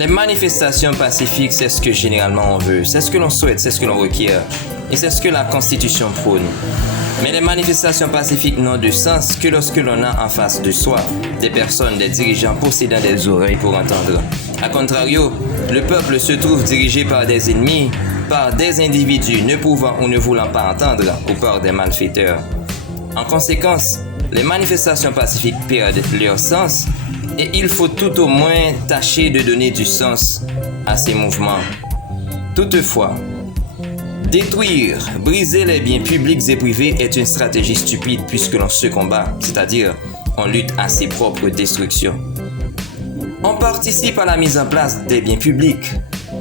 Les manifestations pacifiques, c'est ce que généralement on veut, c'est ce que l'on souhaite, c'est ce que l'on requiert. Et c'est ce que la Constitution prône. Mais les manifestations pacifiques n'ont de sens que lorsque l'on a en face de soi des personnes, des dirigeants possédant des oreilles pour entendre. A contrario, le peuple se trouve dirigé par des ennemis, par des individus ne pouvant ou ne voulant pas entendre, ou par des malfaiteurs. En conséquence, les manifestations pacifiques perdent leur sens et il faut tout au moins tâcher de donner du sens à ces mouvements. Toutefois, détruire, briser les biens publics et privés est une stratégie stupide puisque l'on se combat, c'est-à-dire on lutte à ses propres destructions. On participe à la mise en place des biens publics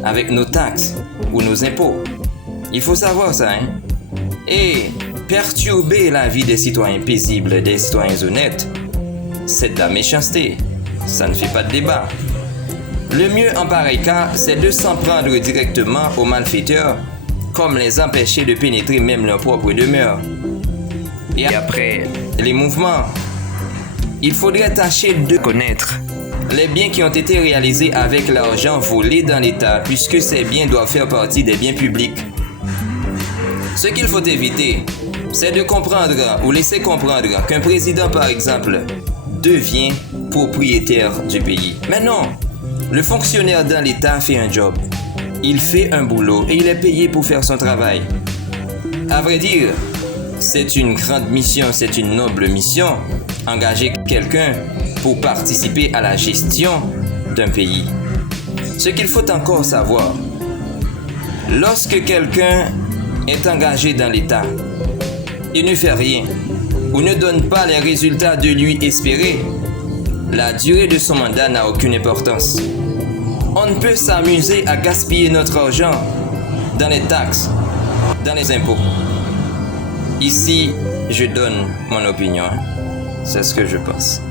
avec nos taxes ou nos impôts. Il faut savoir ça, hein? Et perturber la vie des citoyens paisibles, des citoyens honnêtes, c'est de la méchanceté. Ça ne fait pas de débat. Le mieux en pareil cas, c'est de s'en prendre directement aux malfaiteurs, comme les empêcher de pénétrer même leur propre demeure. Et après les mouvements, il faudrait tâcher de connaître les biens qui ont été réalisés avec l'argent volé dans l'État, puisque ces biens doivent faire partie des biens publics. Ce qu'il faut éviter, c'est de comprendre ou laisser comprendre qu'un président, par exemple, devient propriétaire du pays. Mais non, le fonctionnaire dans l'État fait un job. Il fait un boulot et il est payé pour faire son travail. À vrai dire, c'est une grande mission, c'est une noble mission, engager quelqu'un pour participer à la gestion d'un pays. Ce qu'il faut encore savoir, lorsque quelqu'un est engagé dans l'État, il ne fait rien ou ne donne pas les résultats de lui espérés, la durée de son mandat n'a aucune importance. On ne peut s'amuser à gaspiller notre argent dans les taxes, dans les impôts. Ici, je donne mon opinion. C'est ce que je pense.